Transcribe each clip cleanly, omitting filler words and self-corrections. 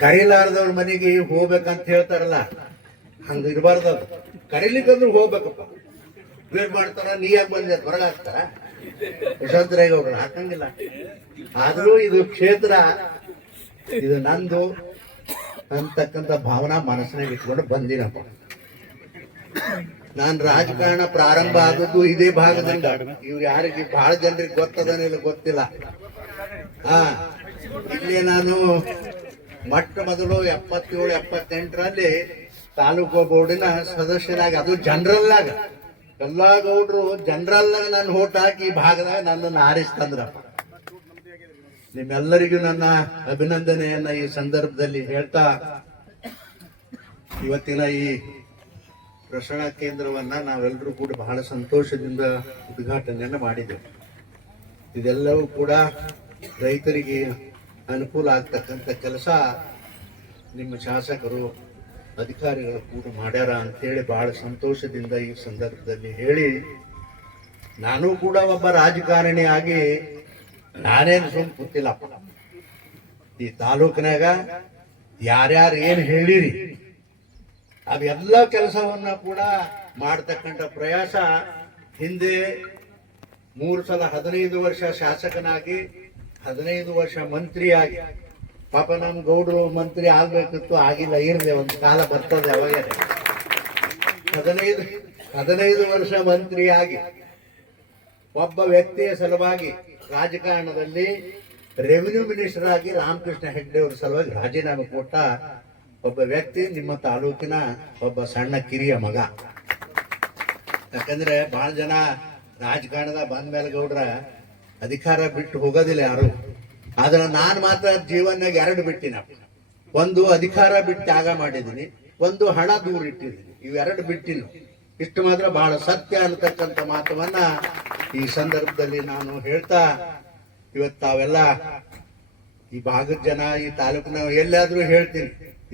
ಕರೀಲಾರ್ದವ್ರ ಮನೆಗೆ ಹೋಗ್ಬೇಕಂತ ಹೇಳ್ತಾರಲ್ಲ, ಹಂಗ ಇರಬಾರ್ದು. ಅದು ಕರೀಲಿಕ್ಕಂದ್ರೂ ಹೋಗ್ಬೇಕಪ್ಪ. ವೇಟ್ ಮಾಡ್ತಾರ, ನೀ ಯಾಕೆ ಬಂದೆ ಹೊರಗೆ ಹಾಕ್ತಾರ ಯಶವಂತರಾಯಗೌಡ್ರು, ಹಾಕಂಗಿಲ್ಲ. ಆದ್ರೂ ಇದು ಕ್ಷೇತ್ರ, ಇದು ನಂದು ಅಂತಕ್ಕಂಥ ಭಾವನಾ ಮನಸ್ಸಿನಾಗ ಇಟ್ಕೊಂಡು ಬಂದಿನಪ್ಪ. ನಾನ್ ರಾಜಕಾರಣ ಪ್ರಾರಂಭ ಆದದ್ದು ಇದೇ ಭಾಗದಿಂದ. ಇವ್ರು ಯಾರಿಗೆ ಬಹಳ ಜನರಿಗೆ ಗೊತ್ತದನಿಲ್ಲ ಗೊತ್ತಿಲ್ಲ. ಇಲ್ಲಿ ನಾನು ಮೊಟ್ಟ ಮೊದಲು 77-78ರಲ್ಲಿ ತಾಲೂಕು ಬೋರ್ಡಿನ ಸದಸ್ಯನಾಗ, ಅದು ಜನರಲ್ ಆಗ, ಎಲ್ಲಾ ಗೌಡ್ರು ಜನರಲ್ ಆಗ ನಾನು ಓಟ್ ಹಾಕಿ ಈ ಭಾಗದಾಗ ನನ್ನನ್ನು ಆರಿಸ್ತಂದ್ರಪ್ಪ. ನಿಮ್ಮೆಲ್ಲರಿಗೂ ನನ್ನ ಅಭಿನಂದನೆಯನ್ನ ಈ ಸಂದರ್ಭದಲ್ಲಿ ಹೇಳ್ತಾ, ಇವತ್ತಿನ ಈ ರಕ್ಷಣಾ ಕೇಂದ್ರವನ್ನ ನಾವೆಲ್ಲರೂ ಕೂಡ ಬಹಳ ಸಂತೋಷದಿಂದ ಉದ್ಘಾಟನೆಯನ್ನು ಮಾಡಿದೆವು. ಇದೆಲ್ಲವೂ ಕೂಡ ರೈತರಿಗೆ ಅನುಕೂಲ ಆಗ್ತಕ್ಕಂಥ ಕೆಲಸ ನಿಮ್ಮ ಶಾಸಕರು ಅಧಿಕಾರಿಗಳು ಕೂಡ ಮಾಡ್ಯಾರ ಅಂತೇಳಿ ಬಹಳ ಸಂತೋಷದಿಂದ ಈ ಸಂದರ್ಭದಲ್ಲಿ ಹೇಳಿ, ನಾನು ಕೂಡ ಒಬ್ಬ ರಾಜಕಾರಣಿ ಆಗಿ ನಾನೇನು ಸುಮ್ ಕೂತಿಲ್ಲಪ್ಪ. ಈ ತಾಲೂಕಿನಾಗ ಯಾರ್ಯಾರು ಏನ್ ಹೇಳಿರಿ ಅವೆಲ್ಲ ಕೆಲಸವನ್ನ ಕೂಡ ಮಾಡ್ತಕ್ಕಂಥ ಪ್ರಯಾಸ, ಹಿಂದೆ 3 ಸಲ 15 ವರ್ಷ ಶಾಸಕನಾಗಿ 15 ವರ್ಷ ಮಂತ್ರಿಯಾಗಿ, ಪಾಪ ನಮ್ ಗೌಡ್ರು ಮಂತ್ರಿ ಆಗ್ಬೇಕಿತ್ತು, ಆಗಿಲ್ಲ, ಇರ್ಲಿ, ಒಂದು ಕಾಲ ಬರ್ತದೆ ಅವಾಗ. 15 ವರ್ಷ ಮಂತ್ರಿಯಾಗಿ ಒಬ್ಬ ವ್ಯಕ್ತಿಯ ಸಲುವಾಗಿ ರಾಜಕಾರಣದಲ್ಲಿ ರೆವಿನ್ಯೂ ಮಿನಿಸ್ಟರ್ ಆಗಿ ರಾಮಕೃಷ್ಣ ಹೆಗ್ಡೆ ಅವರ ಸಲುವಾಗಿ ರಾಜೀನಾಮೆ ಕೊಟ್ಟ ಒಬ್ಬ ವ್ಯಕ್ತಿ ನಿಮ್ಮ ತಾಲೂಕಿನ ಒಬ್ಬ ಸಣ್ಣ ಕಿರಿಯ ಮಗ. ಯಾಕಂದ್ರೆ ಬಹಳ ಜನ ರಾಜಕಾರಣದ ಬಂದ ಮೇಲೆ ಗೌಡ್ರ ಅಧಿಕಾರ ಬಿಟ್ಟು ಹೋಗೋದಿಲ್ಲ ಯಾರು. ಆದ್ರೆ ನಾನು ಮಾತ್ರ ಜೀವನಾಗ 2 ಬಿಟ್ಟಿನ. ಒಂದು ಅಧಿಕಾರ ಬಿಟ್ಟು ತ್ಯಾಗ ಮಾಡಿದ್ದೀನಿ, ಒಂದು ಹಣ ದೂರ ಇಟ್ಟಿದ್ದೀನಿ. ಇವೆರಡು ಬಿಟ್ಟಿನ. ಇಷ್ಟು ಮಾತ್ರ ಬಹಳ ಸತ್ಯ ಅನ್ನತಕ್ಕಂಥ ಮಾತವನ್ನ ಈ ಸಂದರ್ಭದಲ್ಲಿ ನಾನು ಹೇಳ್ತಾ, ಇವತ್ತು ತಾವೆಲ್ಲ ಈ ಭಾಗದ ಜನ, ಈ ತಾಲೂಕಿನ ಎಲ್ಲಾದ್ರೂ ಹೇಳ್ತೀನಿ,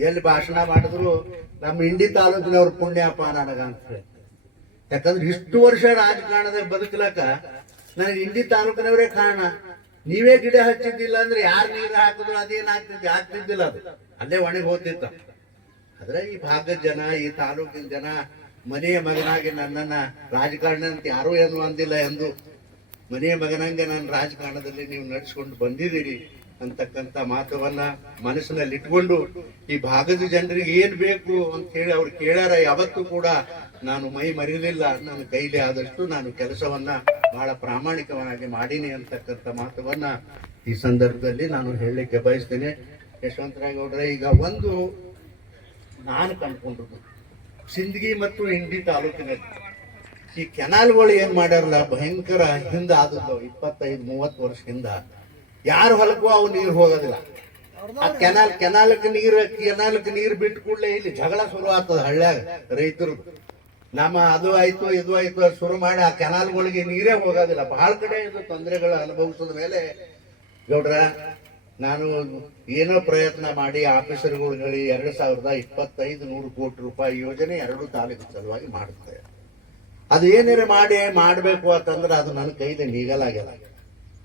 ಎಲ್ಲಿ ಭಾಷಣ ಮಾಡಿದ್ರು ನಮ್ಮ ಇಂಡಿ ತಾಲೂಕಿನವ್ರ ಪುಣ್ಯಪ್ಪ ನನಗಂತ ಹೇಳ್ತಾರೆ. ಯಾಕಂದ್ರೆ ಇಷ್ಟು ವರ್ಷ ರಾಜಕಾರಣದಾಗ ಬದುಕಲಕ್ಕ ನನಗೆ ಇಂಡಿ ತಾಲೂಕಿನವರೇ ಕಾರಣ. ನೀವೇ ಗಿಡ ಹಚ್ಚಿದ್ದಿಲ್ಲ ಅಂದ್ರೆ ಯಾರು ನೀರು ಹಾಕಿದ್ರು ಅದೇನಾಗ್ತಿದ್ದೆ, ಆಗ್ತಿದ್ದಿಲ್ಲ, ಅದು ಅಲ್ಲೇ ಒಣಗಿ ಹೋಗ್ತಿತ್ತ. ಆದ್ರೆ ಈ ಭಾಗದ ಜನ, ಈ ತಾಲೂಕಿನ ಜನ ಮನೆಯ ಮಗನಾಗಿ ನನ್ನನ್ನ ರಾಜಕಾರಣ ಅಂತ ಯಾರೂ ಏನು ಅಂದಿಲ್ಲ ಎಂದು, ಮನೆಯ ಮಗನಂಗೆ ನಾನು ರಾಜಕಾರಣದಲ್ಲಿ ನೀವು ನಡೆಸ್ಕೊಂಡು ಬಂದಿದ್ದೀರಿ ಅಂತಕ್ಕಂಥ ಮಾತವನ್ನ ಮನಸ್ಸಿನಲ್ಲಿ ಇಟ್ಕೊಂಡು, ಈ ಭಾಗದ ಜನರಿಗೆ ಏನ್ ಬೇಕು ಅಂತ ಹೇಳಿ ಅವ್ರು ಕೇಳ್ಯಾರ. ಯಾವತ್ತೂ ಕೂಡ ನಾನು ಮೈ ಮರಿಲಿಲ್ಲ. ನನ್ನ ಕೈಲಿ ಆದಷ್ಟು ನಾನು ಕೆಲಸವನ್ನ ಬಹಳ ಪ್ರಾಮಾಣಿಕವಾಗಿ ಮಾಡೀನಿ ಅಂತಕ್ಕಂಥ ಮಾತವನ್ನ ಈ ಸಂದರ್ಭದಲ್ಲಿ ನಾನು ಹೇಳಲಿಕ್ಕೆ ಬಯಸ್ತೇನೆ. ಯಶವಂತರಾಯಗೌಡ್ರೆ, ಈಗ ಒಂದು ನಾನು ಕಂಡುಕೊಂಡದ್ದು ಸಿಂದಗಿ ಮತ್ತು ಇಂಡಿ ತಾಲೂಕಿನಲ್ಲಿ ಈ ಕೆನಾಲ್ಗಳು ಏನ್ ಮಾಡ್ಯಾರಲ್ಲ, ಭಯಂಕರ ಹಿಂದ ಆದದ್ದು 25-30 ವರ್ಷದಿಂದ. ಯಾರು ಹೊಲಕ್ಕೂ ಅವು ನೀರು ಹೋಗೋದಿಲ್ಲ. ಆ ಕೆನಾಲ್ಕ್ಕೆ ನೀರು ಬಿಟ್ಟು ಕೂಡಲೇ ಇಲ್ಲಿ ಜಗಳ ಶುರು ಆಗ್ತದ ಹಳ್ಳ್ಯಾಗ ರೈತರು. ನಮ್ಮ ಅದು ಆಯ್ತು ಇದು ಆಯ್ತು ಶುರು ಮಾಡಿ ಆ ಕೆನಾಲ್ಗಳಿಗೆ ನೀರೇ ಹೋಗೋದಿಲ್ಲ. ಬಹಳ ಕಡೆ ಇದು ತೊಂದರೆಗಳು ಅನುಭವಿಸಿದ ಮೇಲೆ ಗೌಡ್ರ, ನಾನು ಏನೋ ಪ್ರಯತ್ನ ಮಾಡಿ ಆಫೀಸರ್ಗಳಿಗೆ 2025 ಕೋಟಿ ರೂಪಾಯಿ ಯೋಜನೆ 2 ತಾಲೂಕು ಸಲುವಾಗಿ ಮಾಡುತ್ತೇವೆ. ಅದು ಏನಾರ ಮಾಡಬೇಕು ಅಂತಂದ್ರೆ ಅದು ನನ್ನ ಕೈಲಿ ನೀಗಲಾಗ್ಯದ.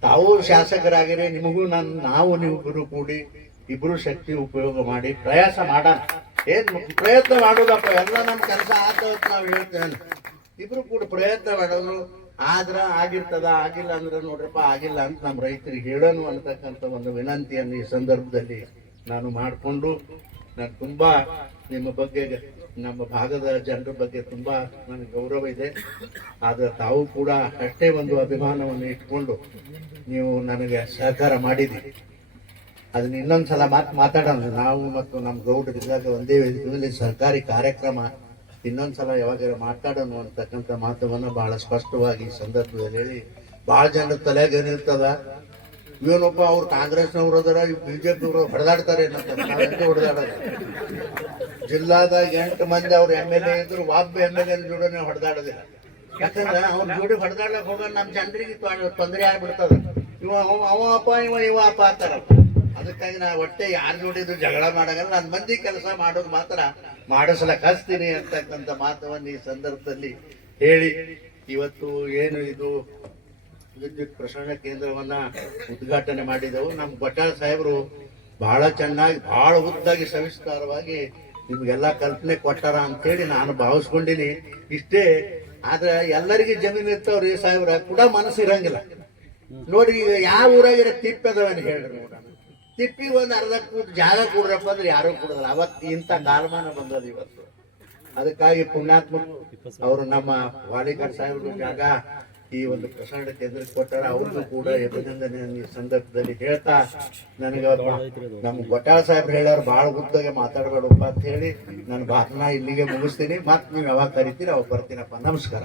ತಾವು ಶಾಸಕರಾಗಿರಿ, ನಿಮಗೂ ನಾವು ನೀವಿಬ್ಬರು ಕೂಡಿ ಇಬ್ರು ಶಕ್ತಿ ಉಪಯೋಗ ಮಾಡಿ ಪ್ರಯಾಸ ಮಾಡೋಣ. ಏನ್ ಪ್ರಯತ್ನ ಮಾಡೋದಪ್ಪ, ಎಲ್ಲ ನಮ್ಮ ಕೆಲಸ ಆತವತ್ ನಾವು ಹೇಳ್ತೇವೆ. ಇಬ್ರು ಕೂಡ ಪ್ರಯತ್ನ ಮಾಡೋದು. ಆದ್ರ ಆಗಿರ್ತದ, ಆಗಿಲ್ಲ ಅಂದ್ರೆ ನೋಡ್ರಪ್ಪ ಆಗಿಲ್ಲ ಅಂತ ನಮ್ಮ ರೈತರಿಗೆ ಹೇಳೋಣ ಅಂತಕ್ಕಂಥ ಒಂದು ವಿನಂತಿಯನ್ನು ಈ ಸಂದರ್ಭದಲ್ಲಿ ನಾನು ಮಾಡಿಕೊಂಡು, ನಾನು ತುಂಬಾ ನಿಮ್ಮ ಬಗ್ಗೆ, ನಮ್ಮ ಭಾಗದ ಜನರ ಬಗ್ಗೆ ತುಂಬಾ ನನಗೆ ಗೌರವ ಇದೆ. ಆದ್ರೆ ತಾವು ಕೂಡ ಅಷ್ಟೇ ಒಂದು ಅಭಿಮಾನವನ್ನು ಇಟ್ಕೊಂಡು ನೀವು ನನಗೆ ಸಹಕಾರ ಮಾಡಿದ್ದೀರಿ. ಅದನ್ನ ಇನ್ನೊಂದ್ಸಲ ಮಾತಾಡೋಣ. ನಾವು ಮತ್ತು ನಮ್ಮ ಗೌಡರಿದ್ದಾಗ ಒಂದೇ ವೇದಿಕೆಯಲ್ಲಿ ಸರ್ಕಾರಿ ಕಾರ್ಯಕ್ರಮ ಇನ್ನೊಂದ್ಸಲ ಯಾವಾಗ ಮಾತಾಡೋಣ ಅಂತಕ್ಕಂಥ ಮಾತವನ್ನ ಬಹಳ ಸ್ಪಷ್ಟವಾಗಿ ಈ ಸಂದರ್ಭದಲ್ಲಿ ಹೇಳಿ, ಬಹಳ ಜನರ ತಲೆಗೆ ಏನಿರ್ತದ, ಇವನೊಬ್ಬ ಅವ್ರು ಕಾಂಗ್ರೆಸ್ನವ್ರು ಅದರ, ಬಿಜೆಪಿ ಅವರು ಹೊಡೆದಾಡ್ತಾರೆ ನಾವೆಂದು ಹೊಡೆದಾಡೋದು. ಜಿಲ್ಲಾದಾಗ 8 ಮಂದಿ ಅವ್ರು MLA ಇದ್ರು, ಒಬ್ಬ MLA ಜೋಡನೆ ಹೊಡೆದಾಡೋದಿಲ್ಲ. ಯಾಕಂದ್ರೆ ಅವ್ನ ಜೋಡಿ ಹೊಡೆದಾಡ್ಲಕ್ ಹೋಗ ನಮ್ಮ ಜನರಿಗೆ ತೊಂದರೆ ಆಗ್ಬಿಡ್ತದ. ಅವ ಅಪ್ಪ ಇವ ಅಪ್ಪ ಅಂತಾರಪ್ಪ. ಅದಕ್ಕಾಗಿ ನಾ ಒಟ್ಟೆ ಯಾರ ಜೋಡಿದ್ರು ಜಗಳ ಮಾಡಾಗಲ್ಲ. ನನ್ನ ಮಂದಿ ಕೆಲಸ ಮಾಡೋದು ಮಾತ್ರ ಮಾಡಿಸ್ಲಕ್ ಹಚ್ತೀನಿ ಅಂತಕ್ಕಂಥ ಮಾತವನ್ನು ಈ ಸಂದರ್ಭದಲ್ಲಿ ಹೇಳಿ, ಇವತ್ತು ಏನು ಇದು ವಿದ್ಯುತ್ ಪ್ರಸರಣ ಕೇಂದ್ರವನ್ನ ಉದ್ಘಾಟನೆ ಮಾಡಿದೆವು. ನಮ್ಮ ಬಟ್ಟಾಳ ಸಾಹೇಬರು ಬಹಳ ಚೆನ್ನಾಗಿ ಬಹಳ ಉದ್ದಾಗಿ ಸವಿಸ್ತಾರವಾಗಿ ನಿಮ್ಗೆಲ್ಲ ಕಲ್ಪನೆ ಕೊಟ್ಟಾರ ಅಂತೇಳಿ ನಾನು ಭಾವಿಸ್ಕೊಂಡಿನಿ. ಇಷ್ಟೇ. ಆದ್ರೆ ಎಲ್ಲರಿಗೂ ಜಮೀನು ಇರ್ತಾವ್ರಿ ಸಾಹೇಬ್ರ, ಕೂಡ ಮನಸ್ಸು ಇರಂಗಿಲ್ಲ. ನೋಡ್ರಿ, ಈಗ ಯಾವ ಊರಾಗಿರ ತಿಪ್ಪಿ ಅದಾವೇನು ಹೇಳ್ರಿ ನೋಡೋಣ. ತಿಪ್ಪಿ ಒಂದು ಅರ್ಧ ಜಾಗ ಕೂಡ್ರಪ್ಪ ಅಂದ್ರೆ ಯಾರು ಕೂಡಲ್ಲ. ಅವತ್ತು ಇಂಥ ಕಾಲಮಾನ ಬಂದದ ಇವತ್ತು. ಅದಕ್ಕಾಗಿ ಪುಣ್ಯಾತ್ಮ ಅವರು ನಮ್ಮ ವಾಲಿಕಾರ್ ಸಾಹೇಬ್ರು ಜಾಗ ಈ ಒಂದು ಪ್ರಸಾರ ಕೇಂದ್ರಕ್ಕೆ ಕೊಟ್ಟಾರ. ಅವ್ರಿಗೂ ಕೂಡ ಅಭಿನಂದನೆ ಈ ಸಂದರ್ಭದಲ್ಲಿ ಹೇಳ್ತಾ, ನನಗೆ ನಮ್ಮ ಗೊಟ್ಟಾಳ ಸಾಹೇಬ್ರು ಹೇಳ್ಯಾರ ಬಹಳ ಉದ್ದಾಗೆ ಮಾತಾಡಬೇಡಪ್ಪ ಅಂತ ಹೇಳಿ ನನ್ನ ಭಾಷಣ ಇಲ್ಲಿಗೆ ಮುಗಿಸ್ತೀನಿ. ಮತ್ತೆ ನೀವು ಯಾವಾಗ ಕರಿತೀರಿ ಅವಾಗ ಬರ್ತೀನಪ್ಪ. ನಮಸ್ಕಾರ.